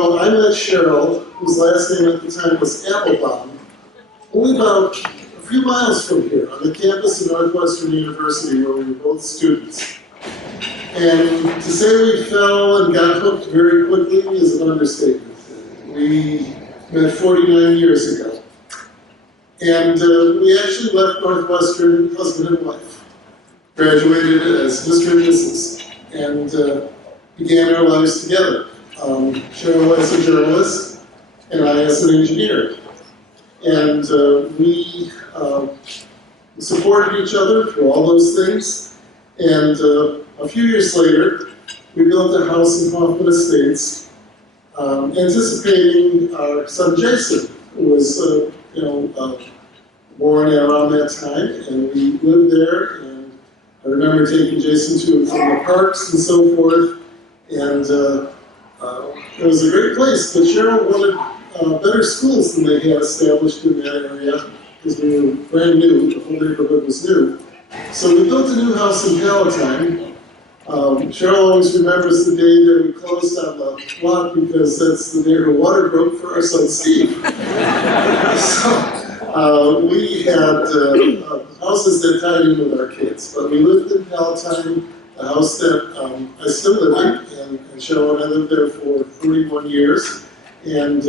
I met Sheryl, whose last name at the time was Applebaum, only about a few miles from here, on the campus of Northwestern University, where we were both students. And to say we fell and got hooked very quickly is an understatement. We met 49 years ago. And we actually left Northwestern husband and wife. Graduated as Mr. and Mrs. and began our lives together. Sheryl as a journalist and I as an engineer. And we supported each other through all those things. And a few years later, we built a house in Hoffman Estates, anticipating our son Jason, who was born around that time, and we lived there. And I remember taking Jason to and from the parks and so forth, and it was a great place. But Sheryl wanted better schools than they had established in that area, because we were brand new, the whole neighborhood was new. So we built a new house in Palatine. Sheryl always remembers the day that we closed on the block, because that's the day her water broke for our son Steve. So we had houses that tied in with our kids, but we lived in Palatine, a house that I still live in, and Sheryl and I lived there for 31 years, and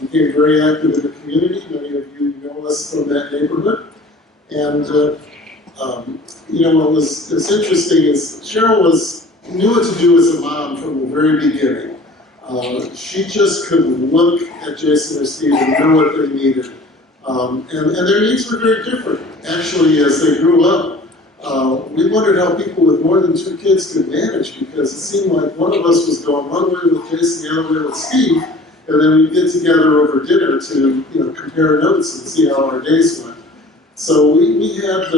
became very active in the community. Many of you know us from that neighborhood. And what was interesting is Sheryl knew what to do as a mom from the very beginning. She just could look at Jason or Steve and know what they needed. And their needs were very different, actually, as they grew up. We wondered how people with more than 2 kids could manage, because it seemed like one of us was going one way with Jason, the other way with Steve, and then we'd get together over dinner to compare notes and see how our days went. So we had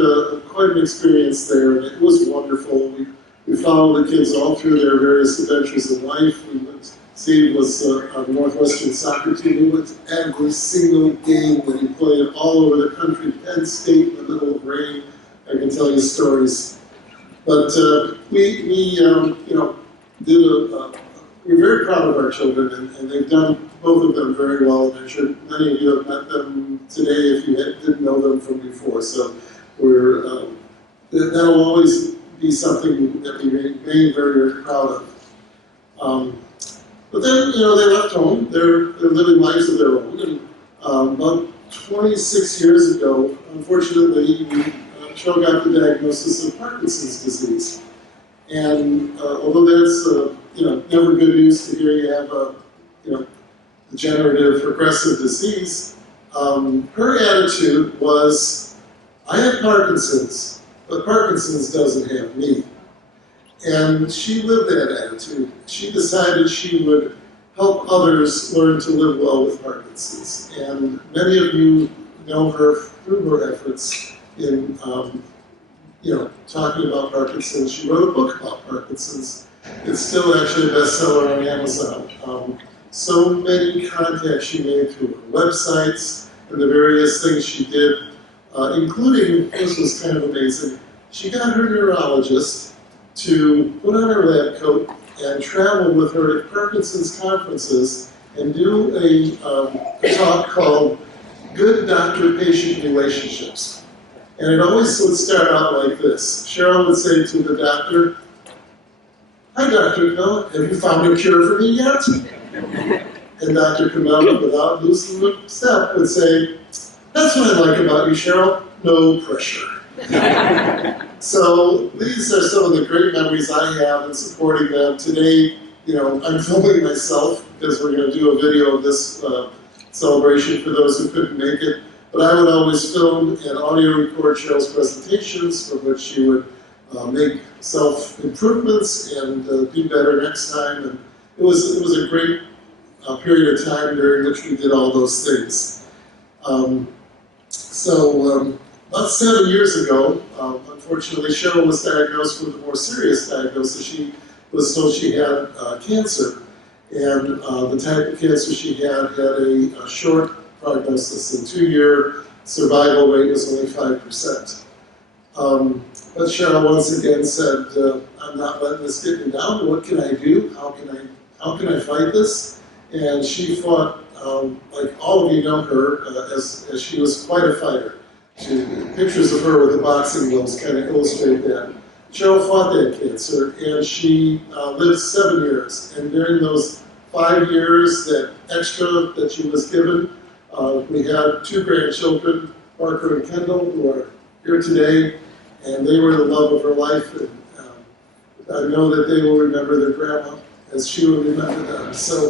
quite an experience there, and it was wonderful. We followed the kids all through their various adventures in life. Steve was on the Northwestern soccer team. We went to every single game that he played all over the country. Penn State in the middle of rain. I can tell you stories. But we're very proud of our children, and they've done, both of them, very well. And I'm sure many of you have met them today if you didn't know them from before. So that'll always be something that we remain very, very proud of. But then, they left home. They're living lives of their own. And about 26 years ago, unfortunately, Sheryl got the diagnosis of Parkinson's disease. And although that's never good news to hear you have a degenerative progressive disease, her attitude was, I have Parkinson's, but Parkinson's doesn't have me. And she lived that attitude. She decided she would help others learn to live well with Parkinson's. And many of you know her through her efforts in talking about Parkinson's. She wrote a book about Parkinson's. It's still actually a bestseller on Amazon. So many contacts she made through her websites and the various things she did, including, this was kind of amazing, she got her neurologist to put on her lab coat and travel with her at Parkinson's conferences and do a talk called Good Doctor-Patient Relationships. And it always would start out like this. Sheryl would say to the doctor, "Hi, Dr. Camella, have you found a cure for me yet?" And Dr. Camella, without losing a step, would say, "That's what I like about you, Sheryl, no pressure." So these are some of the great memories I have in supporting them. Today, I'm filming myself because we're going to do a video of this celebration for those who couldn't make it. But I would always film and audio record Sheryl's presentations, from which she would make self-improvements and do better next time. And it was a great period of time during which we did all those things. About 7 years ago, unfortunately, Sheryl was diagnosed with a more serious diagnosis. She was told she had cancer, and the type of cancer she had a short prognosis. The 2-year survival rate was only 5%. But Sheryl once again said, "I'm not letting this get me down. What can I do? How can I fight this?" and she fought, like all of you know her, as she was quite a fighter. Pictures of her with the boxing gloves kind of illustrate that. Sheryl fought that cancer, and she lived 7 years. And during those 5 years, that extra that she was given, we had 2 grandchildren, Parker and Kendall, who are here today, and they were the love of her life. And I know that they will remember their grandma as she will remember them. So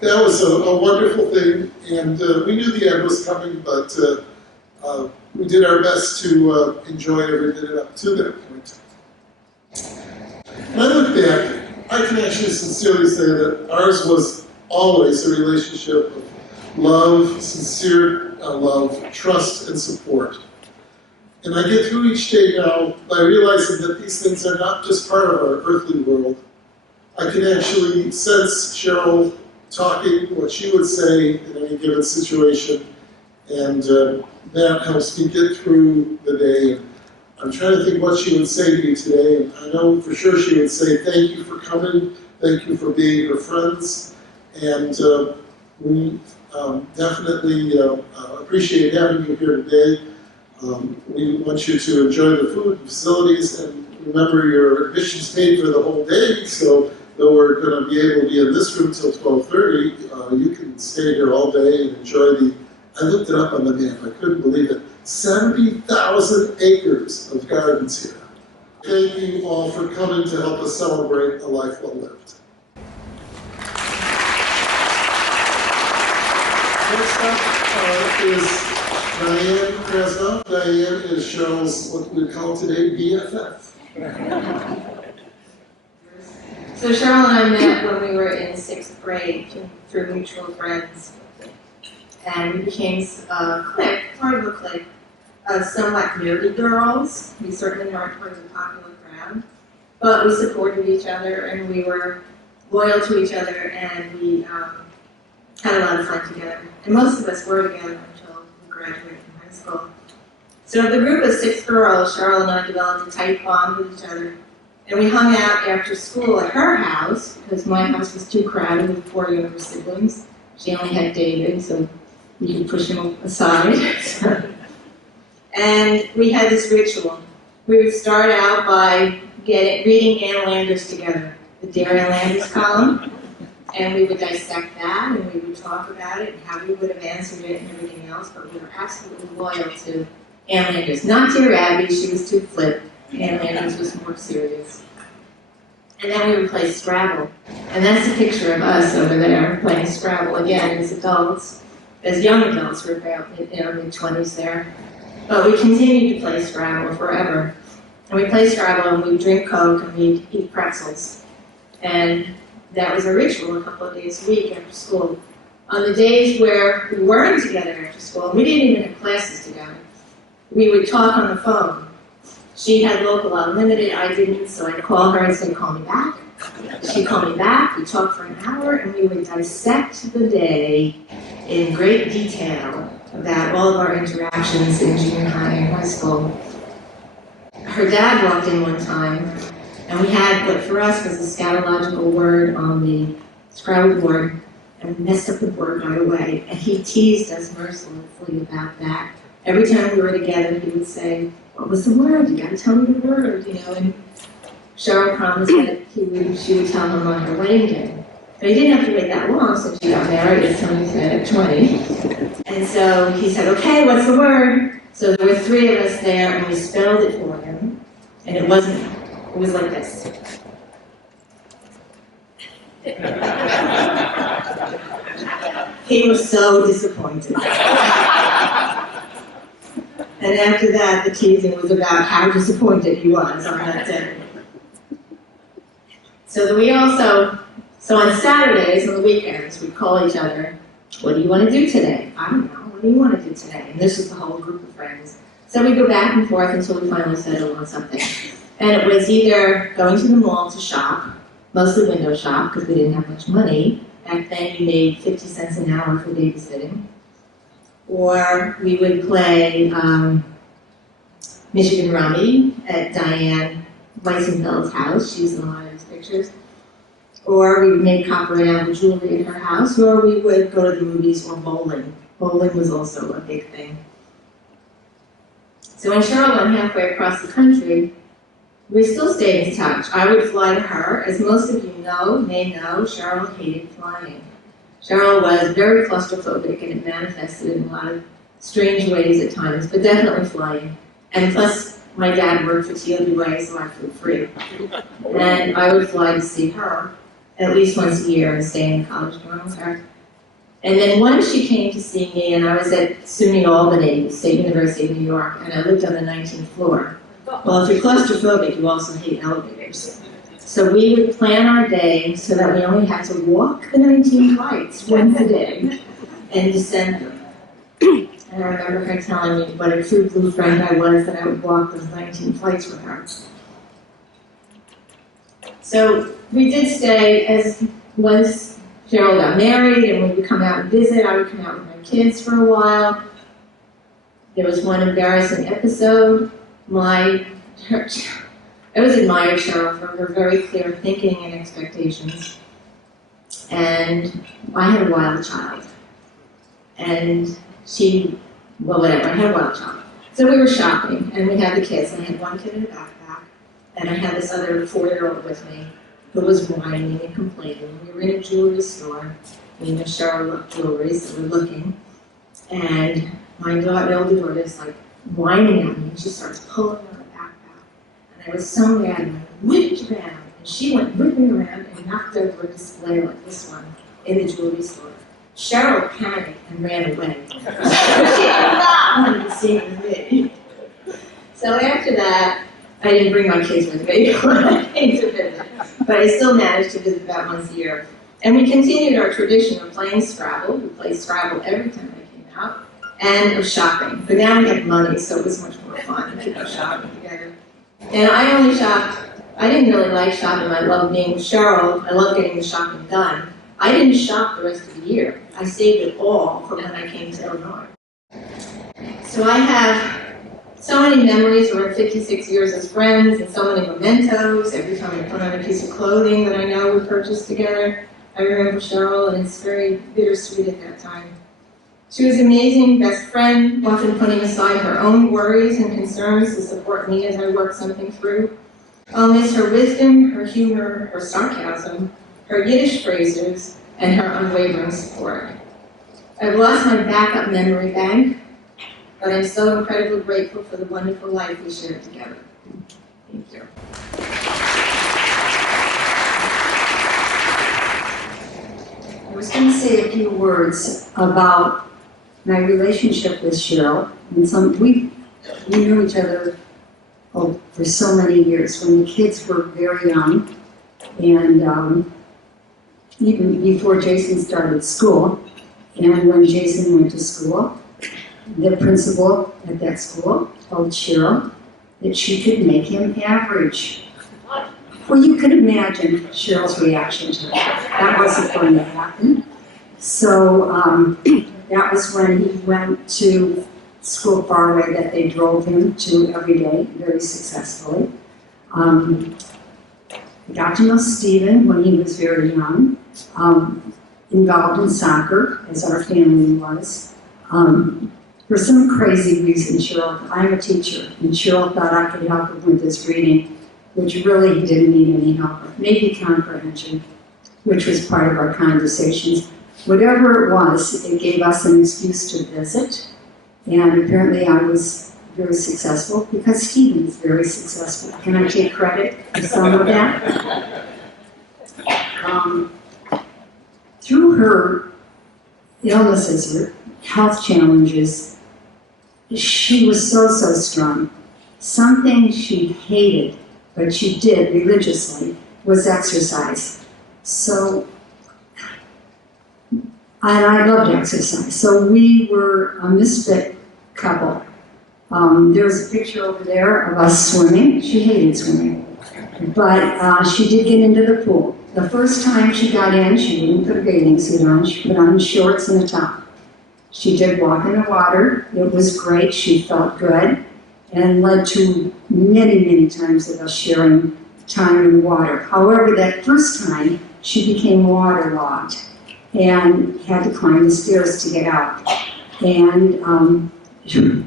that was a wonderful thing, and we knew the end was coming, but we did our best to enjoy every minute up to that point. When I look back, I can actually sincerely say that ours was always a relationship of love, sincere love, trust, and support. And I get through each day now by realizing that these things are not just part of our earthly world. I can actually sense Sheryl talking, what she would say in any given situation, and that helps me get through the day. I'm trying to think what she would say to you today, and I know for sure she would say thank you for coming, thank you for being her friends, and we definitely appreciate having you here today. We want you to enjoy the food and facilities, and remember your admission's paid for the whole day, so though we're going to be able to be in this room till 12:30, you can stay here all day and enjoy I looked it up on the map, I couldn't believe it, 70,000 acres of gardens here. Thank you all for coming to help us celebrate a life well lived. Next up is Diane Krasnoff. Diane is Sheryl's, what we call today, BFF. So Sheryl and I met when we were in 6th grade through mutual friends. And we became a clique, part of a clique, of somewhat nerdy girls. We certainly weren't part of the popular crowd. But we supported each other, and we were loyal to each other, and we had a lot of fun together. And most of us were together until we graduated from high school. So the group of 6 girls, Sheryl and I developed a tight bond with each other. And we hung out after school at her house, because my house was too crowded with 4 younger siblings. She only had David, so you could push him aside. And we had this ritual. We would start out by reading Ann Landers together, the Dear Ann Landers column, and we would dissect that, and we would talk about it, and how we would have answered it, and everything else, but we were absolutely loyal to Ann Landers. Not Dear Abby, she was too flip. Ann Landers was more serious. And then we would play Scrabble. And that's a picture of us over there playing Scrabble again as adults. As young adults, we're about in our mid-20s there. But we continued to play Scrabble forever. And we play Scrabble and we drink Coke and we eat pretzels. And that was a ritual a couple of days a week after school. On the days where we weren't together after school, and we didn't even have classes together, we would talk on the phone. She had local unlimited, I didn't, so I'd call her and say, call me back. She'd call me back, we'd talk for an hour, and we would dissect the day in great detail about all of our interactions in junior high and high school. Her dad walked in one time, and we had what for us was a scatological word on the Scrabble board, and we messed up the board right away, and he teased us mercilessly about that. Every time we were together, he would say, what was the word? You gotta tell me the word, and Sheryl promised that she would tell him on her wedding day. But he didn't have to wait that long since she got married, as Tony said, at 20. And so he said, okay, what's the word? So there were 3 of us there, and we spelled it for him. And it was like this. He was so disappointed. And after that, the teasing was about how disappointed he was on that day. So on Saturdays and the weekends, we'd call each other, what do you want to do today? I don't know, what do you want to do today? And this is the whole group of friends. So we'd go back and forth until we finally settled on something. And it was either going to the mall to shop, mostly window shop, because we didn't have much money. Back then you made 50 cents an hour for babysitting. Or we would play Michigan Rummy at Diane Weissenfeld's house. She's in a lot of these pictures. or we would make copper enamel jewelry at her house, or we would go to the movies or bowling. Bowling was also a big thing. So when Sheryl went halfway across the country, we still stayed in touch. I would fly to her. As most of you may know, Sheryl hated flying. Sheryl was very claustrophobic, and it manifested in a lot of strange ways at times, but definitely flying. And plus, my dad worked for TWA, so I flew free. And I would fly to see her at least once a year and stay in the college dorm with her. And then once she came to see me, and I was at SUNY Albany, State University of New York, and I lived on the 19th floor. Well, if you're claustrophobic, you also hate elevators. So we would plan our day so that we only had to walk the 19 flights once a day and descend them. And I remember her telling me what a true blue friend I was, that I would walk those 19 flights with her. So we did stay, as once Sheryl got married and we would come out and visit, I would come out with my kids for a while. There was one embarrassing episode. I always admired Sheryl for her very clear thinking and expectations. And I had a wild child. And I had a wild child. So we were shopping, and we had the kids, and I had one kid in a backpack, and I had this other 4-year-old with me who was whining and complaining. We were in a jewelry store. We know Sheryl loved jewelry, so we're looking. And my older daughter is like whining at me, and she starts pulling on her backpack. And I was so mad, and I whipped around, and she went whipping around and knocked over a display like this one in the jewelry store. Sheryl panicked and ran away. She did not want to see me. So after that, I didn't bring my kids with me when I came to visit, but I still managed to visit about once a year. And we continued our tradition of playing Scrabble. We played Scrabble every time I came out, and of shopping. But now we have money, so it was much more fun to go shopping together. And I only shopped. I didn't really like shopping. I loved being with Sheryl. I loved getting the shopping done. I didn't shop the rest of the year. I saved it all for when I came to Illinois. So I have so many memories. We're 56 years as friends, and so many mementos. Every time I put on a piece of clothing that I know we purchased together, I remember Sheryl, and it's very bittersweet at that time. She was an amazing best friend, often putting aside her own worries and concerns to support me as I worked something through. I'll miss her wisdom, her humor, her sarcasm, her Yiddish phrases, and her unwavering support. I've lost my backup memory bank, but I'm so incredibly grateful for the wonderful life we shared together. Thank you. I was going to say a few words about my relationship with Sheryl. And we knew each other for so many years. When the kids were very young, and even before Jason started school, and when Jason went to school, the principal at that school told Sheryl that she could make him average. Well, you can imagine Cheryl's reaction to that. That wasn't going to happen. So that was when he went to school far away that they drove him to every day, very successfully. I got to know Stephen when he was very young, involved in soccer, as our family was. For some crazy reason, I'm a teacher, and Sheryl thought I could help him with his reading, which really he didn't need any help with. Maybe comprehension, which was part of our conversations. Whatever it was, it gave us an excuse to visit, and apparently I was very successful because Stephen is very successful. Can I take credit for some of that? Through her illnesses, her health challenges, she was so strong. Something she hated, but she did religiously, was exercise. So, and I loved exercise. So we were a misfit couple. There's a picture over there of us swimming. She hated swimming, but she did get into the pool. The first time she got in, she didn't put a bathing suit on. She put on shorts and a top. She did walk in the water. It was great. She felt good, and led to many times of us sharing time in the water. However, that first time, she became waterlogged and had to climb the stairs to get out. And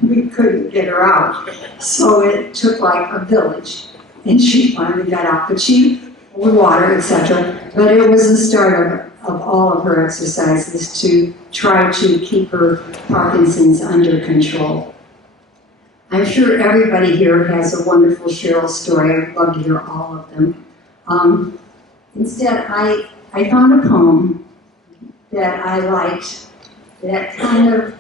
we couldn't get her out. So it took like a village, and she finally got out. But she, with water, etc. But it was the start of all of her exercises to try to keep her Parkinson's under control. I'm sure everybody here has a wonderful Sheryl story. I'd love to hear all of them. Instead, I found a poem that I liked that kind of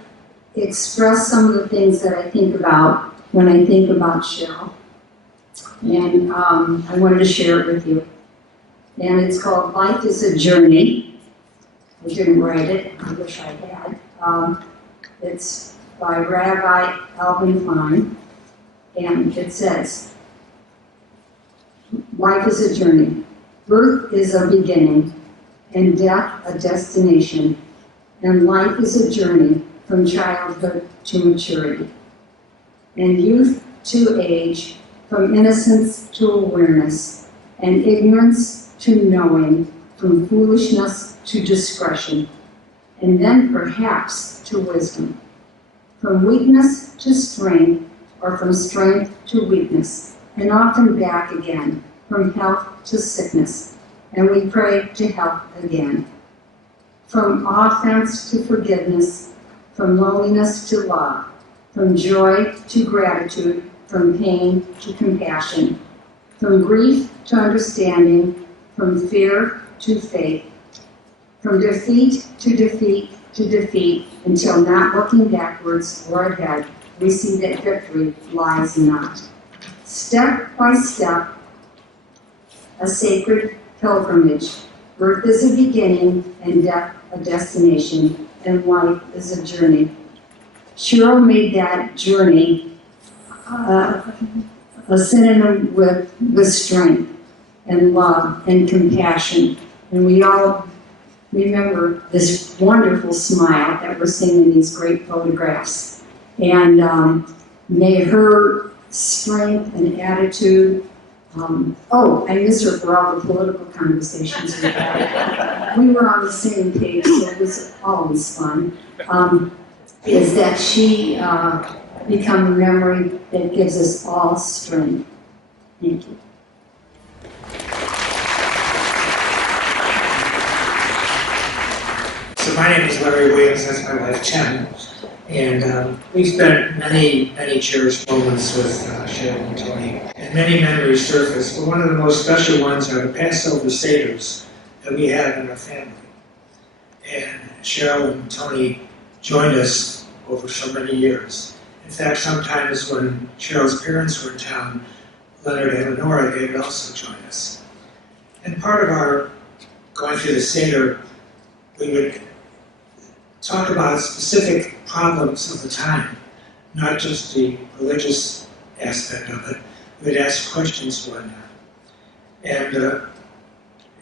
expressed some of the things that I think about when I think about Sheryl. And I wanted to share it with you. And it's called Life is a Journey. I didn't write it, I wish I had. It's by Rabbi Alvin Klein, and it says, life is a journey. Birth is a beginning, and death a destination, and life is a journey from childhood to maturity, and youth to age, from innocence to awareness, and ignorance to knowing, from foolishness to discretion, and then perhaps to wisdom, from weakness to strength, or from strength to weakness, and often back again, from health to sickness, and we pray to health again. From offense to forgiveness, from loneliness to love, from joy to gratitude, from pain to compassion, from grief to understanding, from fear to faith, from defeat to defeat to defeat, until not looking backwards or ahead, we see that victory lies not. Step by step, a sacred pilgrimage. Birth is a beginning, and death a destination, and life is a journey. Sheryl made that journey a synonym with strength and love and compassion. And we all remember this wonderful smile that we're seeing in these great photographs. And may her strength and attitude, I miss her for all the political conversations we had. We were on the same page, so it was always fun. Is that she become a memory that gives us all strength. Thank you. So my name is Larry Williams, that's my wife Tem, and we've spent many cherished moments with Sheryl and Tony, and many memories surface, but one of the most special ones are the Passover Seders that we have in our family. And Sheryl and Tony joined us over so many years. In fact, sometimes when Cheryl's parents were in town, Leonard and Lenora, they would also join us. And part of our going through the Seder, we would talk about specific problems of the time, not just the religious aspect of it. We'd ask questions one another. And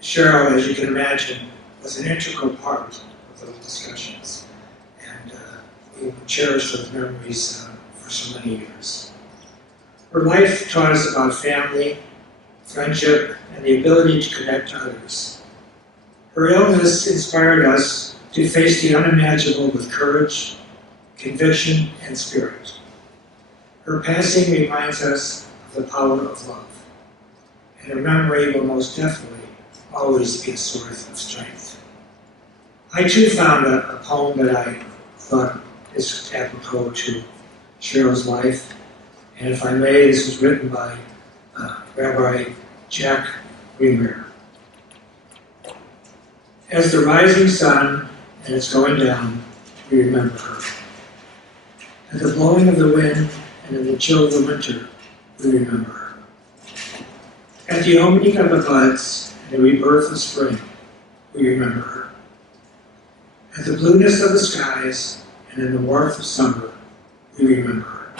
Sheryl, as you can imagine, was an integral part of those discussions. And we will cherish those memories for so many years. Her life taught us about family, friendship, and the ability to connect to others. Her illness inspired us to face the unimaginable with courage, conviction, and spirit. Her passing reminds us of the power of love, and her memory will most definitely always be a source of strength. I too found a poem that I thought is apropos to Cheryl's life, and if I may, this was written by Rabbi Jack Remer. As the rising sun and it's going down, we remember her. At the blowing of the wind and in the chill of the winter, we remember her. At the opening of the buds and the rebirth of spring, we remember her. At the blueness of the skies and in the warmth of summer, we remember her.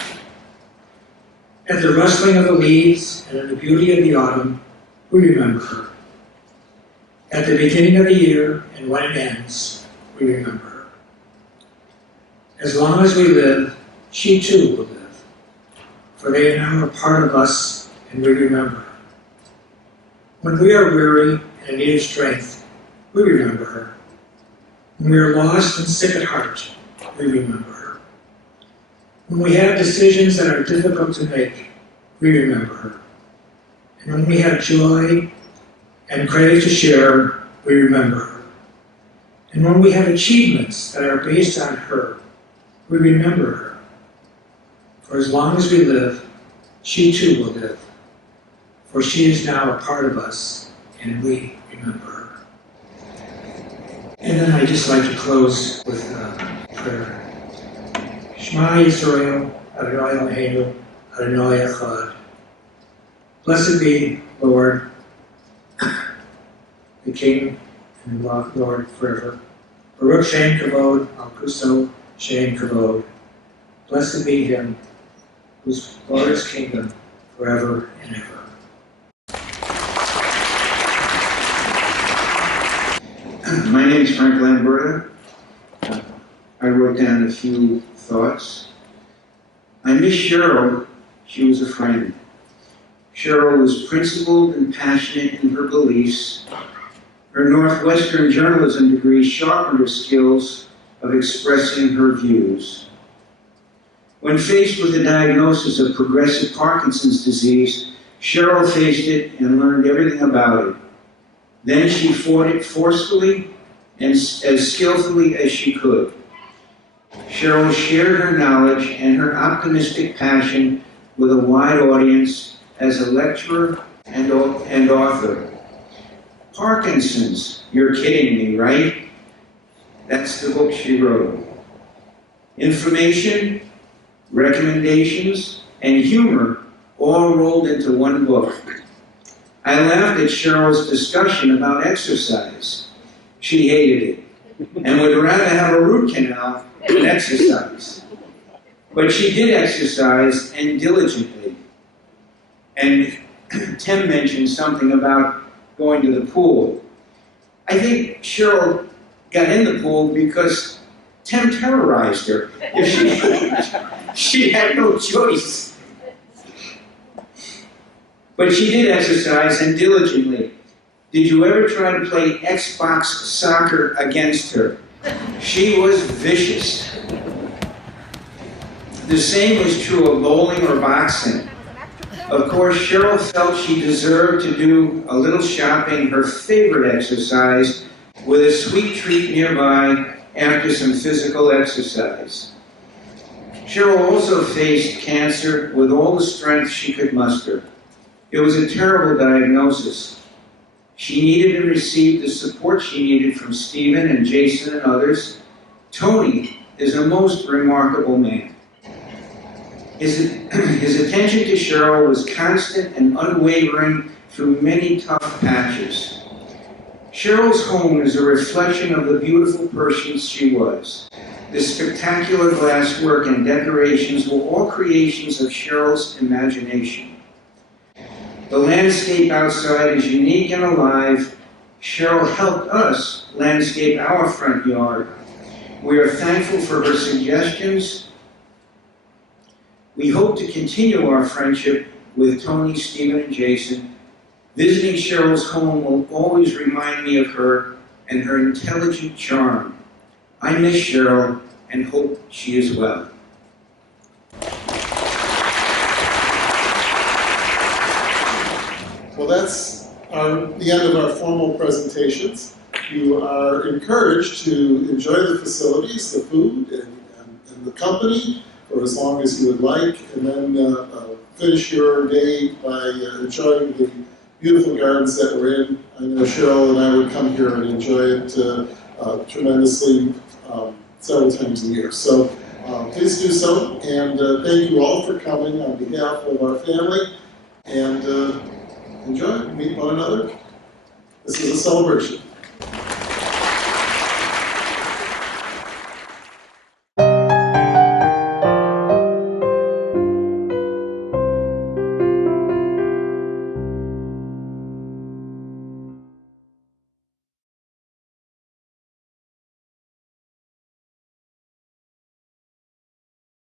At the rustling of the leaves and in the beauty of the autumn, we remember her. At the beginning of the year and when it ends, we remember her. As long as we live, she too will live, for they are now a part of us and we remember her. When we are weary and in need of strength, we remember her. When we are lost and sick at heart, we remember her. When we have decisions that are difficult to make, we remember her. And when we have joy and crave to share, we remember her. And when we have achievements that are based on her, we remember her. For as long as we live, she too will live. For she is now a part of us, and we remember her. And then I'd just like to close with prayer. Shema Yisrael, Adonai Eloheinu, Adonai Echad. Blessed be, Lord, the King and Lord forever. Baruch Shem Kavod, Al Kuso Shem Kavod. Blessed be him whose Lord is kingdom forever and ever. My name is Frank Lamberta. I wrote down a few thoughts. I miss Sheryl. She was a friend. Sheryl was principled and passionate in her beliefs. Her Northwestern journalism degree sharpened her skills of expressing her views. When faced with the diagnosis of progressive Parkinson's disease, Sheryl faced it and learned everything about it. Then she fought it forcefully and as skillfully as she could. Sheryl shared her knowledge and her optimistic passion with a wide audience as a lecturer and author. Parkinson's, you're kidding me, right? That's the book she wrote. Information, recommendations, and humor all rolled into one book. I laughed at Sheryl's discussion about exercise. She hated it and would rather have a root canal than exercise. But she did exercise, and diligently. And Tem mentioned something about going to the pool. I think Sheryl got in the pool because Tem terrorized her. She had no choice. But she did exercise, and diligently. Did you ever try to play Xbox soccer against her? She was vicious. The same was true of bowling or boxing. Of course, Sheryl felt she deserved to do a little shopping, her favorite exercise, with a sweet treat nearby after some physical exercise. Sheryl also faced cancer with all the strength she could muster. It was a terrible diagnosis. She needed and received the support she needed from Stephen and Jason and others. Tony is a most remarkable man. His attention to Sheryl was constant and unwavering through many tough patches. Sheryl's home is a reflection of the beautiful person she was. The spectacular glasswork and decorations were all creations of Sheryl's imagination. The landscape outside is unique and alive. Sheryl helped us landscape our front yard. We are thankful for her suggestions. We hope to continue our friendship with Tony, Stephen, and Jason. Visiting Sheryl's home will always remind me of her and her intelligent charm. I miss Sheryl and hope she is well. Well, that's the end of our formal presentations. You are encouraged to enjoy the facilities, the food, and the company for as long as you would like, and then finish your day by enjoying the beautiful gardens that we're in. I know Sheryl and I would come here and enjoy it tremendously several times a year. So please do so, and thank you all for coming on behalf of our family, and enjoy, meet one another. This is a celebration.